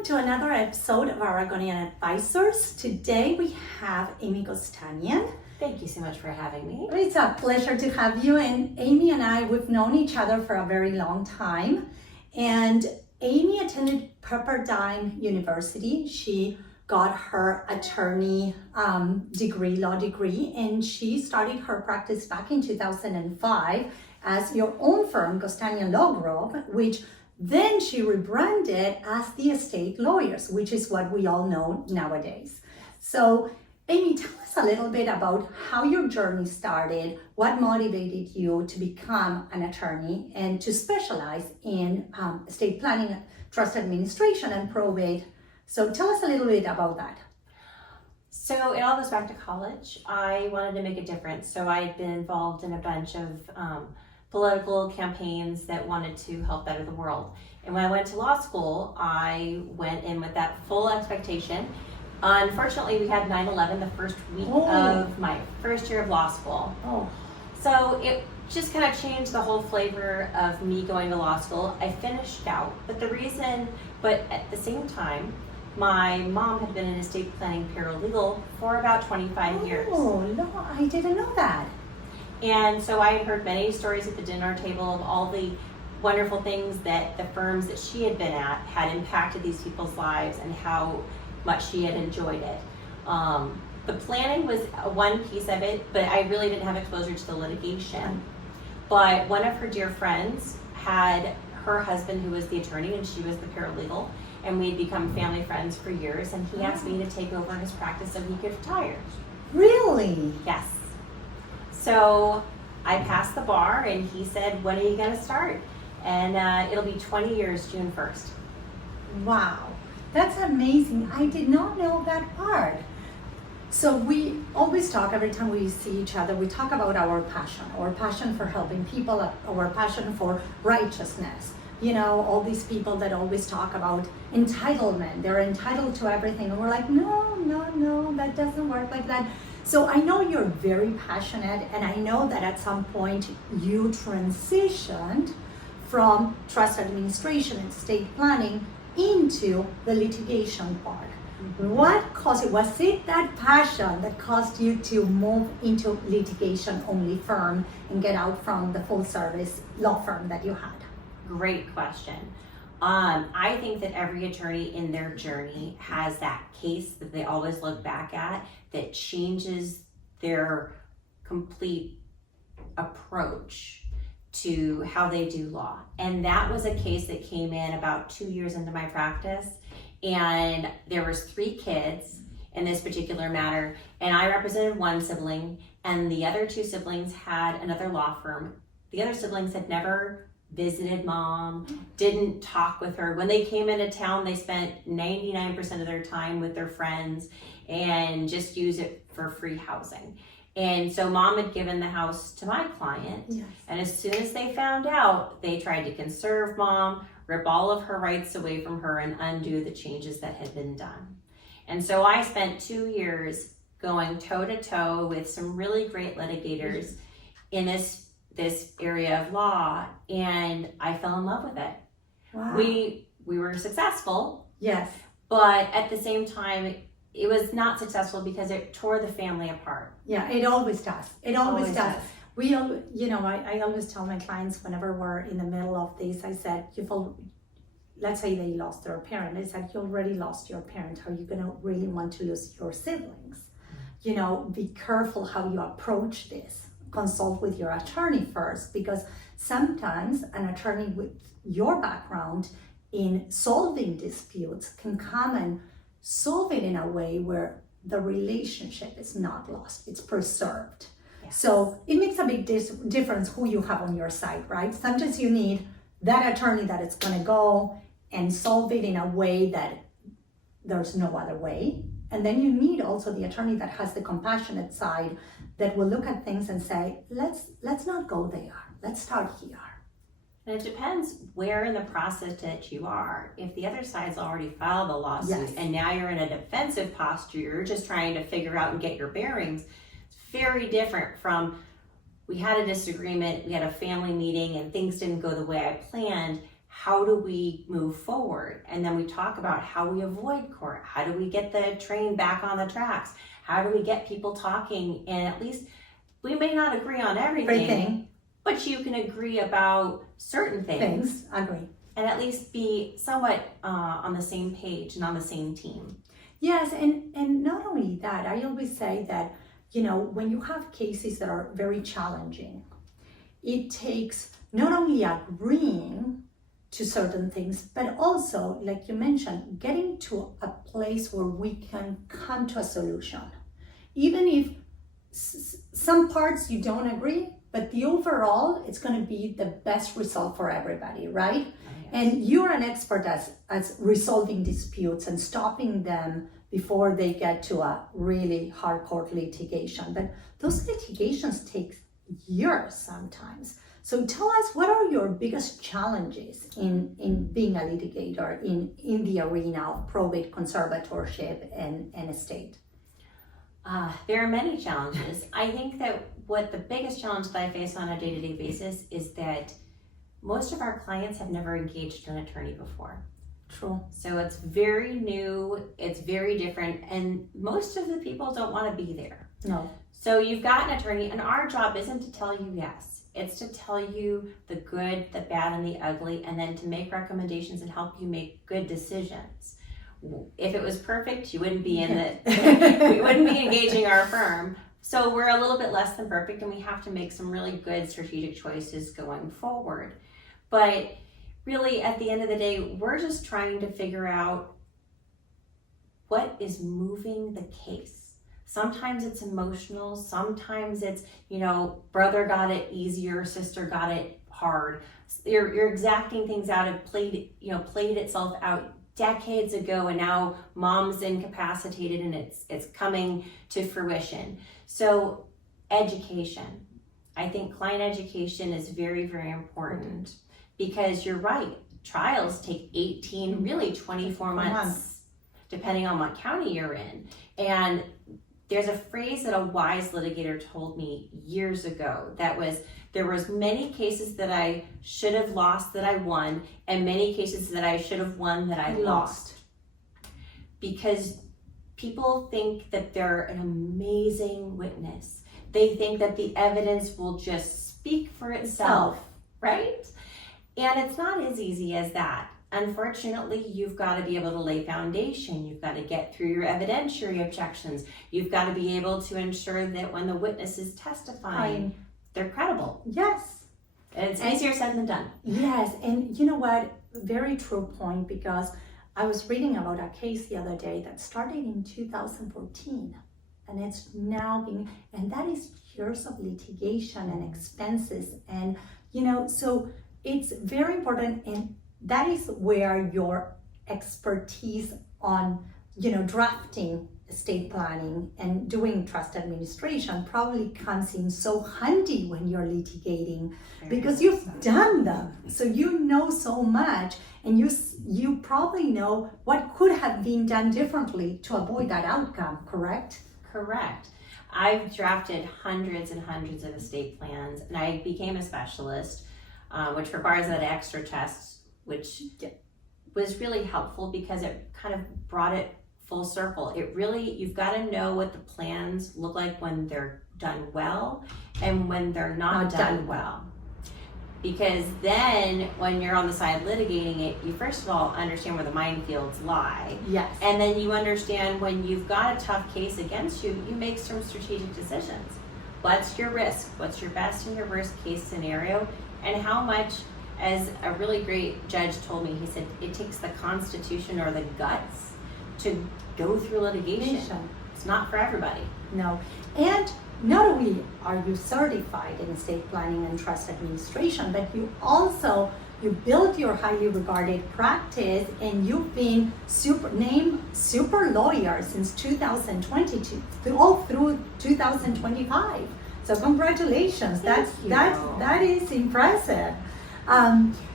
welcome to another episode of Aragone Advisors. Today we have Amy Gostanian. Thank you so much for having me. It's a pleasure to have you. And Amy and I, we've known each other for a very long time. And Amy attended Pepperdine University. She got her attorney law degree, and she started her practice back in 2005 as your own firm, Gostanian Law Group, which then she rebranded as the Estate Lawyers, which is what we all know nowadays. So, Amy, tell us a little bit about how your journey started, what motivated you to become an attorney and to specialize in estate planning, trust administration, and probate. So tell us a little bit about that. So it all goes back to college. I wanted to make a difference. So I had been involved in a bunch of political campaigns that wanted to help better the world. And when I went to law school, I went in with that full expectation. Unfortunately, we had 9/11 the first week of my first year of law school. So it just kind of changed the whole flavor of me going to law school. I finished out, but at the same time, my mom had been an estate planning paralegal for about 25 years. Oh, no, I didn't know that. And so I had heard many stories at the dinner table of all the wonderful things that the firms that she had been at had impacted these people's lives and how much she had enjoyed it. The planning was one piece of it, but I really didn't have exposure to the litigation. But one of her dear friends had her husband who was the attorney and she was the paralegal, and we'd become family friends for years, and he asked me to take over his practice so he could retire. Really? Yes. So I passed the bar and he said, when are you going to start? And it'll be 20 years, June 1st. Wow, that's amazing. I did not know that part. So we always talk, every time we see each other, we talk about our passion for helping people, our passion for righteousness. You know, all these people that always talk about entitlement, they're entitled to everything. And we're like, no, that doesn't work like that. So I know you're very passionate, and I know that at some point you transitioned from trust administration and estate planning into the litigation part. What caused it? Was it that passion that caused you to move into litigation only firm and get out from the full service law firm that you had? Great question. I think that every attorney in their journey has that case that they always look back at that changes their complete approach to how they do law. And that was a case that came in about 2 years into my practice. And there was 3 kids in this particular matter. And I represented one sibling, and the other 2 siblings had another law firm. The other siblings had never visited mom, didn't talk with her. When they came into town, they spent 99% of their time with their friends and just used it for free housing. And so mom had given the house to my client. Yes. And as soon as they found out, they tried to conserve mom, rip all of her rights away from her, and undo the changes that had been done. And so I spent 2 years going toe to toe with some really great litigators in this area of law, and I fell in love with it. Wow. We were successful. Yes. But at the same time, it was not successful because it tore the family apart. Yeah, it always does. It always does. We, I always tell my clients whenever we're in the middle of this, I said, let's say they lost their parent. I said, you already lost your parent. How are you going to really want to lose your siblings? You know, be careful how you approach this. Consult with your attorney first, because sometimes an attorney with your background in solving disputes can come and solve it in a way where the relationship is not lost, it's preserved. Yes. So it makes a big difference who you have on your side, right? Sometimes you need that attorney that it's going to go and solve it in a way that there's no other way. And then you need also the attorney that has the compassionate side that will look at things and say, let's not go there. Let's start here. And it depends where in the process that you are. If the other side's already filed a lawsuit, and now you're in a defensive posture, you're just trying to figure out and get your bearings, it's very different from, we had a disagreement, we had a family meeting, and things didn't go the way I planned. how do we move forward? And then we talk about how we avoid court. How do we get the train back on the tracks? How do we get people talking? And at least we may not agree on everything. But you can agree about certain things. Agree. And at least be somewhat on the same page and on the same team. Yes, and not only that, I always say that, you know, when you have cases that are very challenging, it takes not only agreeing to certain things, but also, like you mentioned, getting to a place where we can come to a solution. Even if some parts you don't agree, but the overall, it's going to be the best result for everybody, right? Yes. And you're an expert as resolving disputes and stopping them before they get to a really hard court litigation. But those litigations take years sometimes. So tell us, what are your biggest challenges in being a litigator in the arena of probate, conservatorship, and estate? There are many challenges. I think that what the biggest challenge that I face on a day-to-day basis is that most of our clients have never engaged an attorney before. True. So it's very new, it's very different, and most of the people don't want to be there. No. So you've got an attorney, and our job isn't to tell you yes. It's to tell you the good, the bad, and the ugly, and then to make recommendations and help you make good decisions. If it was perfect, you wouldn't be we wouldn't be engaging our firm. So we're a little bit less than perfect, and we have to make some really good strategic choices going forward. But really, at the end of the day, we're just trying to figure out what is moving the case. Sometimes it's emotional, sometimes it's, brother got it easier, sister got it hard. You're exacting things out. It played itself out decades ago, and now mom's incapacitated and it's coming to fruition. So education. I think client education is very, very important because you're right. Trials take 18, really 24 months, depending on what county you're in. And there's a phrase that a wise litigator told me years ago that was, there was many cases that I should have lost that I won, and many cases that I should have won that I lost. Because people think that they're an amazing witness. They think that the evidence will just speak for itself, right? And it's not as easy as that. Unfortunately, you've got to be able to lay foundation. You've got to get through your evidentiary objections. You've got to be able to ensure that when the witness is testifying, they're credible. Yes. And it's easier said than done. Yes, and you know what? Very true point, because I was reading about a case the other day that started in 2014, and it's now and that is years of litigation and expenses, and so it's very important, and that is where your expertise on drafting estate planning and doing trust administration probably comes in so handy when you're litigating, because you've done them, so you know so much, and you probably know what could have been done differently to avoid that outcome. Correct? Correct. I've drafted hundreds and hundreds of estate plans, and I became a specialist, which requires that extra test, which was really helpful because it kind of brought it full circle. You've got to know what the plans look like when they're done well and when they're not done well. Because then when you're on the side litigating it, you first of all understand where the minefields lie. Yes. And then you understand when you've got a tough case against you, you make some strategic decisions. What's your risk? What's your best and your worst case scenario? And how much, as a really great judge told me, he said, it takes the Constitution or the guts to go through litigation. It's not for everybody. No. And not only are you certified in estate planning and trust administration, but you built your highly regarded practice, and you've been named super lawyer since 2022, all through 2025. So congratulations. That is impressive.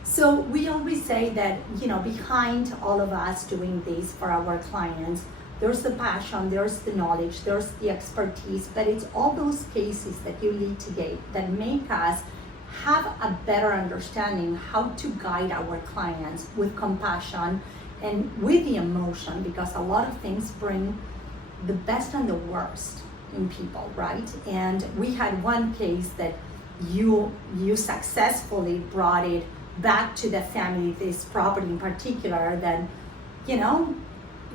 So we always say that, behind all of us doing this for our clients, there's the passion, there's the knowledge, there's the expertise, but it's all those cases that you litigate that make us have a better understanding how to guide our clients with compassion and with the emotion, because a lot of things bring the best and the worst in people, right? And we had one case that you successfully brought it back to the family, this property in particular, that, you know,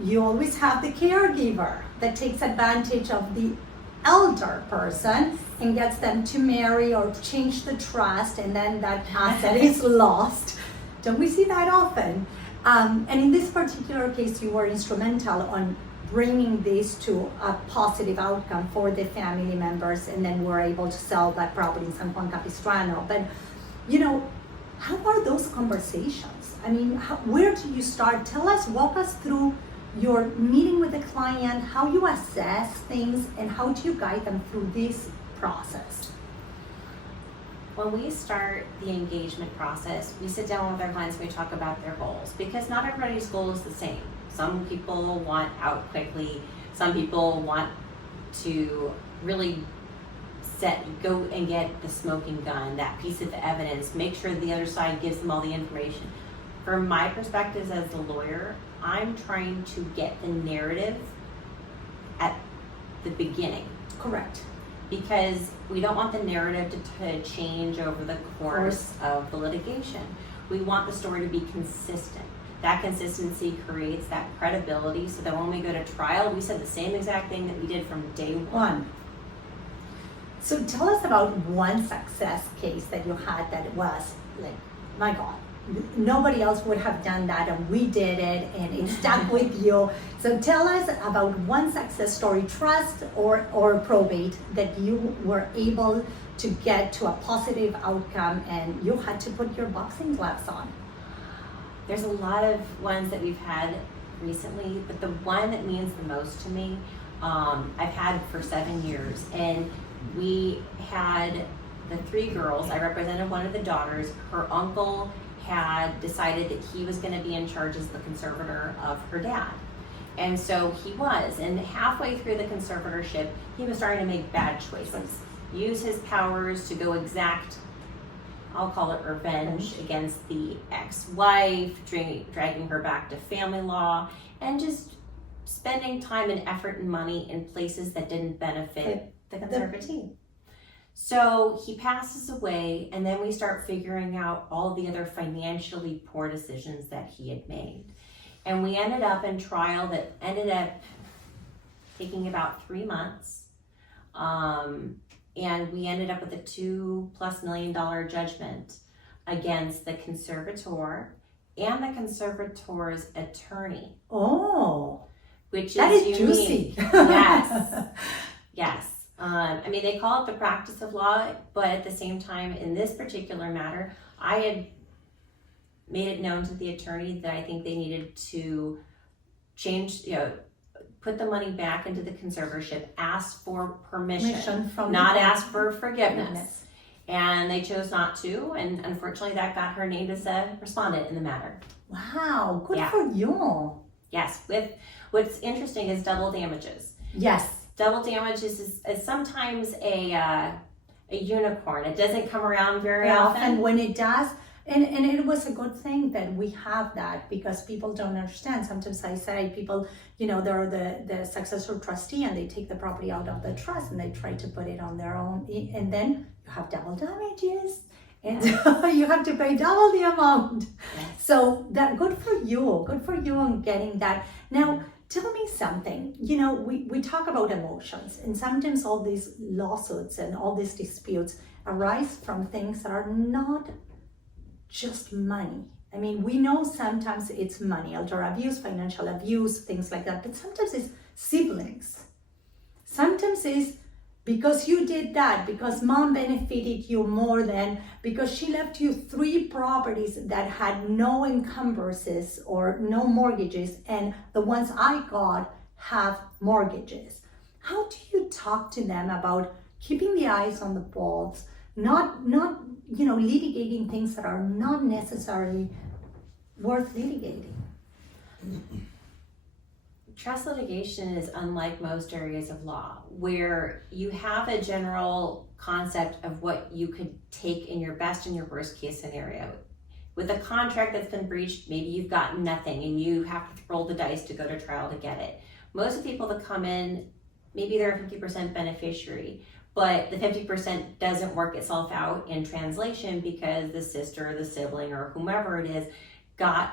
you always have the caregiver that takes advantage of the elder person and gets them to marry or change the trust, and then that asset is lost. Don't we see that often? And in this particular case, you were instrumental on bringing this to a positive outcome for the family members, and then we're able to sell that property in San Juan Capistrano. But, you know, how are those conversations? I mean, where do you start? Walk us through your meeting with the client, how you assess things, and how do you guide them through this process? When we start the engagement process, we sit down with our clients and we talk about their goals, because not everybody's goal is the same. Some people want out quickly. Some people want to really go and get the smoking gun, that piece of evidence, make sure the other side gives them all the information. From my perspective as a lawyer, I'm trying to get the narrative at the beginning. Correct. Because we don't want the narrative to change over the course of the litigation. We want the story to be consistent. That consistency creates that credibility, so that when we go to trial, we said the same exact thing that we did from day one. So tell us about one success case that you had that was like, my God, nobody else would have done that, and we did it, and it stuck with you. So tell us about one success story, trust or probate, that you were able to get to a positive outcome and you had to put your boxing gloves on. There's a lot of ones that we've had recently, but the one that means the most to me, I've had for 7 years, and we had the 3 girls. I represented one of the daughters. Her uncle had decided that he was going to be in charge as the conservator of her dad. And so he was, and halfway through the conservatorship, he was starting to make bad choices. Use his powers to go exact, I'll call it revenge, against the ex-wife, dragging her back to family law, and just spending time and effort and money in places that didn't benefit the conservatee. So he passes away, and then we start figuring out all the other financially poor decisions that he had made. And we ended up in trial that ended up taking about 3 months. And we ended up with a $2+ million judgment against the conservator and the conservator's attorney. Oh, which that is juicy. Yes, yes. I mean, they call it the practice of law, but at the same time, in this particular matter, I had made it known to the attorney that I think they needed to change, put the money back into the conservatorship, ask for permission from not ask for forgiveness. And they chose not to, and unfortunately that got her named as a respondent in the matter. Wow, good for you. Yes, what's interesting is double damages. Yes. Double damages is sometimes a unicorn. It doesn't come around very often. And when it does, and it was a good thing that we have that, because people don't understand. Sometimes I say people, they're the successor trustee and they take the property out of the trust and they try to put it on their own, and then you have double damages and you have to pay double the amount. Yes. So that good for you on getting that. Now, tell me something. We talk about emotions, and sometimes all these lawsuits and all these disputes arise from things that are not just money. I mean, we know sometimes it's money, elder abuse, financial abuse, things like that, but sometimes it's siblings. Sometimes it's because you did that, because mom benefited you more than, because she left you 3 properties that had no encumbrances or no mortgages, and the ones I got have mortgages. How do you talk to them about keeping the eyes on the balls, not litigating things that are not necessarily worth litigating? trust litigation is unlike most areas of law, where you have a general concept of what you could take in your best and your worst case scenario. With a contract that's been breached, maybe you've gotten nothing and you have to roll the dice to go to trial to get it. Most of the people that come in, maybe they're a 50% beneficiary, but the 50% doesn't work itself out in translation because the sister, the sibling, or whomever it is got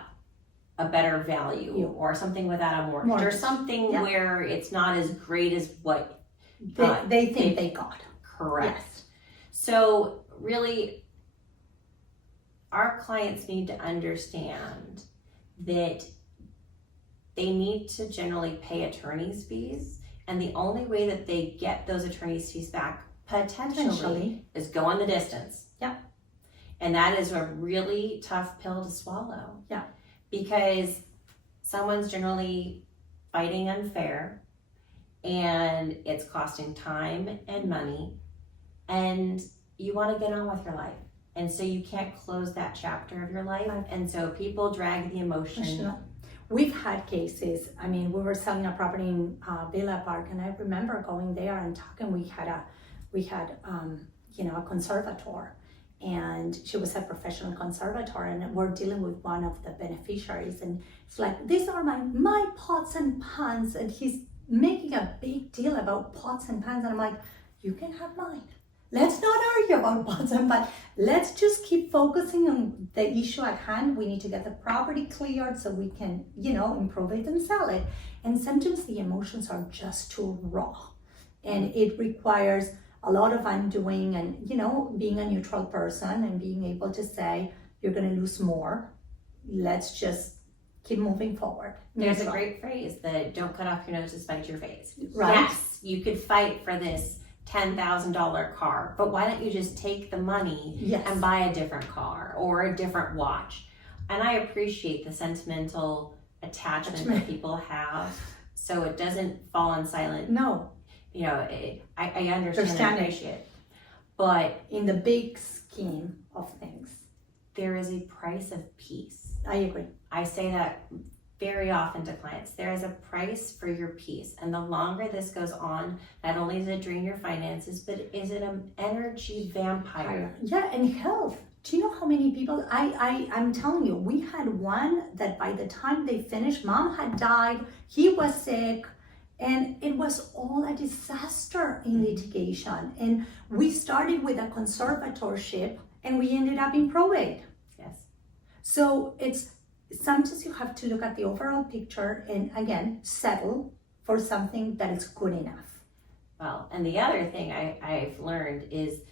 a better value or something without a mortgage. Or something where it's not as great as what they think they got. Correct. Yes. So really, our clients need to understand that they need to generally pay attorney's fees, and the only way that they get those attorney's fees back potentially is go on the distance. Yeah. And that is a really tough pill to swallow. Yeah. Because someone's generally fighting unfair, and it's costing time and money, and you want to get on with your life. And so you can't close that chapter of your life. And so people drag the emotion. We've had cases. I mean, we were selling a property in Villa Park, and I remember going there and talking. We had a conservator, and she was a professional conservator, and we're dealing with one of the beneficiaries, and it's like, these are my pots and pans, and he's making a big deal about pots and pans, and I'm like, you can have mine. Let's not argue about pots and pans. Let's just keep focusing on the issue at hand. We need to get the property cleared so we can, improve it and sell it. And sometimes the emotions are just too raw, and it requires a lot of undoing and, being a neutral person and being able to say, you're going to lose more. Let's just keep moving forward. There's a great phrase that don't cut off your nose to spite your face. Right. Yes, you could fight for this $10,000 car, but why don't you just take the money and buy a different car or a different watch? And I appreciate the sentimental attachment that people have, so it doesn't fall on silent. No. I understand and appreciate it. But in the big scheme of things, there is a price of peace. I agree. I say that very often to clients. There is a price for your peace. And the longer this goes on, not only does it drain your finances, but is it an energy vampire? Yeah, and health. Do you know how many people, I'm telling you, we had one that by the time they finished, mom had died, he was sick, and it was all a disaster in litigation. And we started with a conservatorship and we ended up in probate. Yes. So sometimes you have to look at the overall picture and again, settle for something that is good enough. Well, and the other thing I've learned is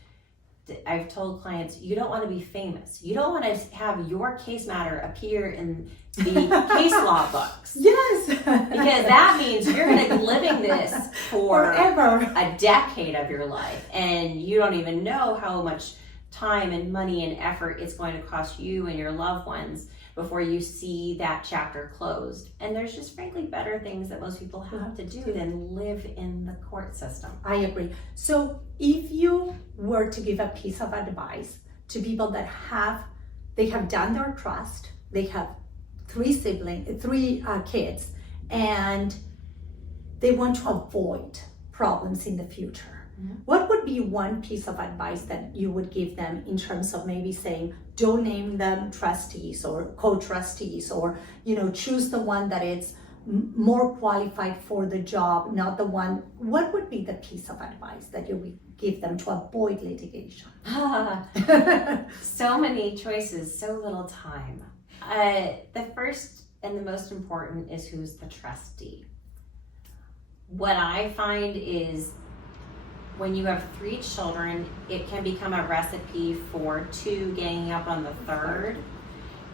I've told clients, you don't want to be famous. You don't want to have your case matter appear in the case law books. Yes. Because that means you're going to be living this for forever, a decade of your life. And you don't even know how much time and money and effort it's going to cost you and your loved ones before you see that chapter closed. And there's just frankly better things that most people have to do than live in the court system. I agree. So if you were to give a piece of advice to people that have done their trust, they have three kids, and they want to avoid problems in the future, what would be one piece of advice that you would give them in terms of maybe saying, don't name them trustees or co-trustees, or choose the one that is more qualified for the job, not the one? What would be the piece of advice that you would give them to avoid litigation? So many choices, so little time. The first and the most important is who's the trustee. What I find is when you have 3 children, it can become a recipe for 2 ganging up on the 3rd.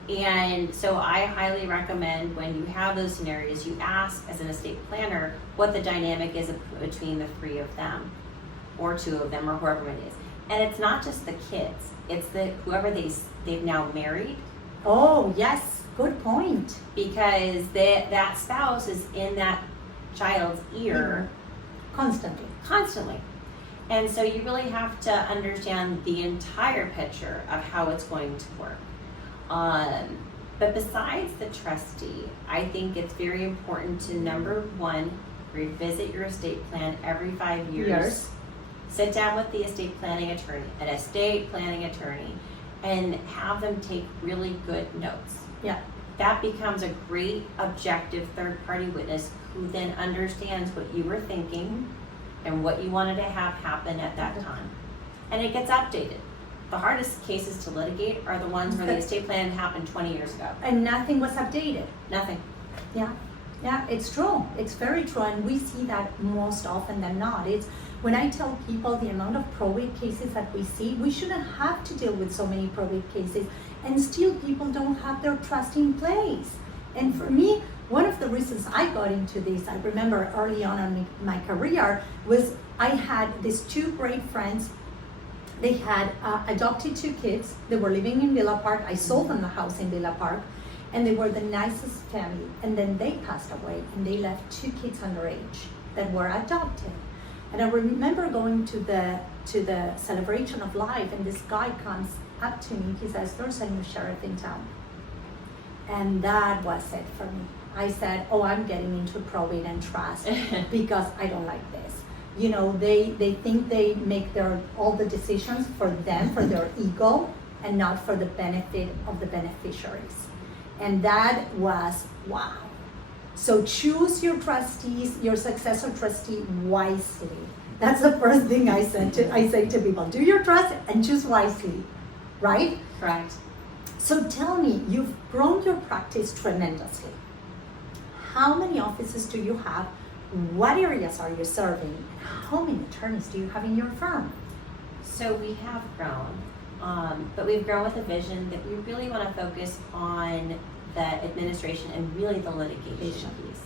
And so I highly recommend when you have those scenarios, you ask as an estate planner what the dynamic is between the 3 of them, or 2 of them, or whoever it is. And it's not just the kids, it's whoever they've now married. Oh, yes, good point. Because that spouse is in that child's ear constantly. And so you really have to understand the entire picture of how it's going to work. But besides the trustee, I think it's very important to, number one, revisit your estate plan every 5 years. Sit down with the estate planning attorney, and have them take really good notes. Yeah. That becomes a great objective third-party witness who then understands what you were thinking and what you wanted to have happen at that time. And it gets updated. The hardest cases to litigate are the ones where the estate plan happened 20 years ago. And nothing was updated. Nothing. Yeah, it's true. It's very true, and we see that most often than not. It's when I tell people the amount of probate cases that we see, we shouldn't have to deal with so many probate cases, and still people don't have their trust in place. And for me, one of the reasons I got into this, I remember early on in my career, was I had these two great friends. They had adopted 2 kids. They were living in Villa Park. I sold them the house in Villa Park. And they were the nicest family. And then they passed away, and they left 2 kids underage that were adopted. And I remember going to the celebration of life, and this guy comes up to me. He says, "There's a new sheriff in town." And that was it for me. I said, "Oh, I'm getting into probate and trust because I don't like this." You know, they think they make all the decisions for them, for their ego, and not for the benefit of the beneficiaries. And that was, wow. So choose your trustees, your successor trustee wisely. That's the first thing I say to people. Do your trust and choose wisely, right? Correct. So tell me, you've grown your practice tremendously. How many offices do you have? What areas are you serving? How many attorneys do you have in your firm? So we have grown, but we've grown with a vision that we really want to focus on the administration and really the litigation piece.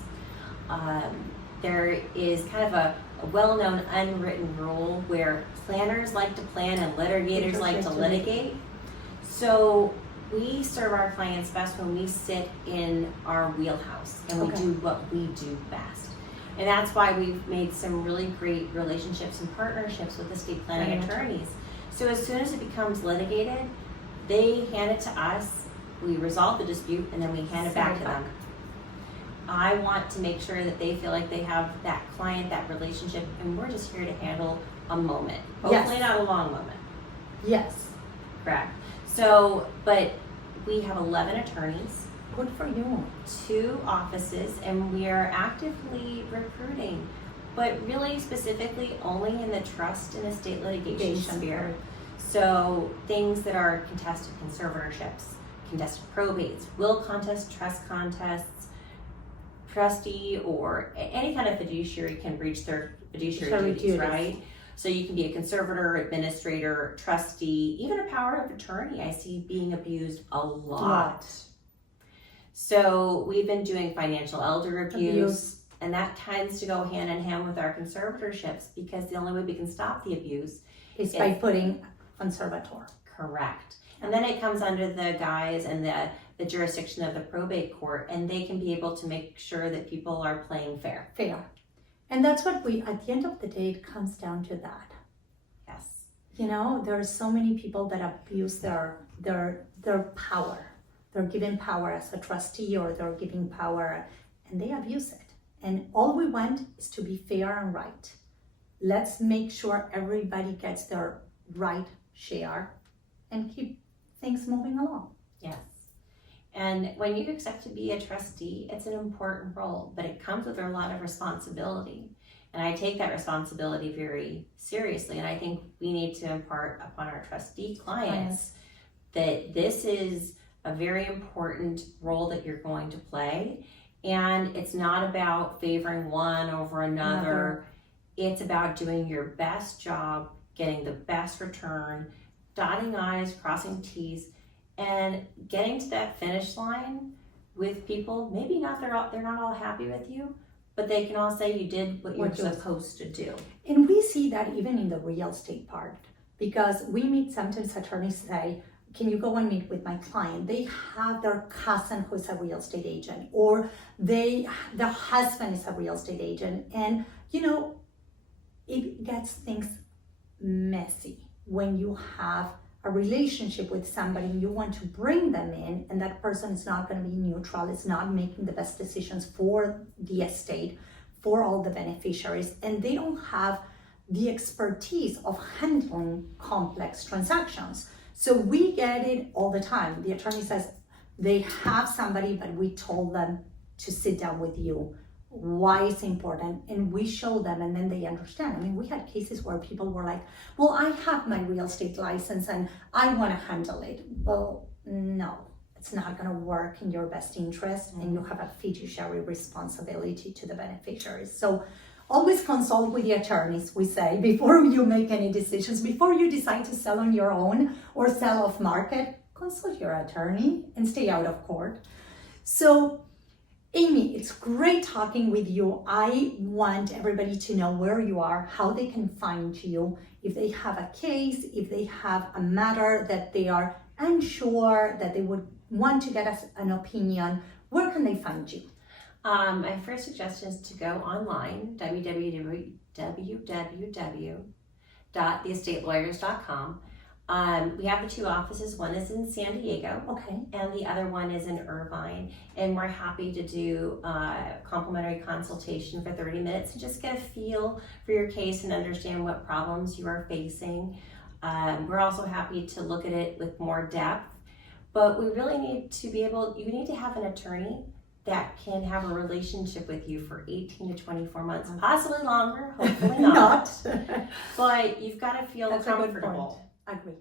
There is kind of a well-known unwritten rule where planners like to plan and litigators like to litigate. So we serve our clients best when we sit in our wheelhouse and we do what we do best. And that's why we've made some really great relationships and partnerships with estate planning attorneys. So as soon as it becomes litigated, they hand it to us, we resolve the dispute, and then we hand it back to them. I want to make sure that they feel like they have that client, that relationship, and we're just here to handle a moment. Hopefully not a long moment. Yes. Correct. So, but we have 11 attorneys. Good for you. 2 offices, and we are actively recruiting, but really specifically only in the trust and estate litigation sphere. So things that are contested conservatorships, contested probates, will contests, trust contests, trustee or any kind of fiduciary can breach their fiduciary duties, right? So you can be a conservator, administrator, trustee, even a power of attorney I see being abused a lot. So we've been doing financial elder abuse, and that tends to go hand in hand with our conservatorships because the only way we can stop the abuse is by putting conservator. Correct. And then it comes under the guise and the jurisdiction of the probate court, and they can be able to make sure that people are playing fair. And that's what at the end of the day, it comes down to that. Yes. You know, there are so many people that abuse their power. They're given power as a trustee, or they're giving power, and they abuse it. And all we want is to be fair and right. Let's make sure everybody gets their right share and keep things moving along. Yes. And when you accept to be a trustee, it's an important role, but it comes with a lot of responsibility. And I take that responsibility very seriously. And I think we need to impart upon our trustee clients that this is a very important role that you're going to play. And it's not about favoring one over another. It's about doing your best job, getting the best return, dotting I's, crossing T's, and getting to that finish line with people. Maybe they're not all happy with you, but they can all say you did what you're supposed to do. And we see that even in the real estate part, because we meet sometimes attorneys say, can you go and meet with my client? They have their cousin who's a real estate agent, or their husband is a real estate agent. And, you know, it gets things messy when you have a relationship with somebody, you want to bring them in, and that person is not going to be neutral, it's not making the best decisions for the estate, for all the beneficiaries, and they don't have the expertise of handling complex transactions. So we get it all the time. The attorney says they have somebody, but we told them to sit down with you. Why it's important, and we show them, and then they understand. I mean, we had cases where people were like, well, I have my real estate license and I want to handle it. Well, no, it's not going to work in your best interest, and you have a fiduciary responsibility to the beneficiaries. So always consult with the attorneys, we say, before you make any decisions. Before you decide to sell on your own or sell off market, consult your attorney and stay out of court. So Amy, it's great talking with you. I want everybody to know where you are, how they can find you, if they have a case, if they have a matter that they are unsure, that they would want to get us an opinion, where can they find you? My first suggestion is to go online, www.theestatelawyers.com. We have the two offices. One is in San Diego, Okay. and the other one is in Irvine. And we're happy to do a complimentary consultation for 30 minutes and just get a feel for your case and understand what problems you are facing. We're also happy to look at it with more depth, but we really need to you need to have an attorney that can have a relationship with you for 18 to 24 months, possibly longer, hopefully not. But you've got to feel That's a good point. comfortable. Agree.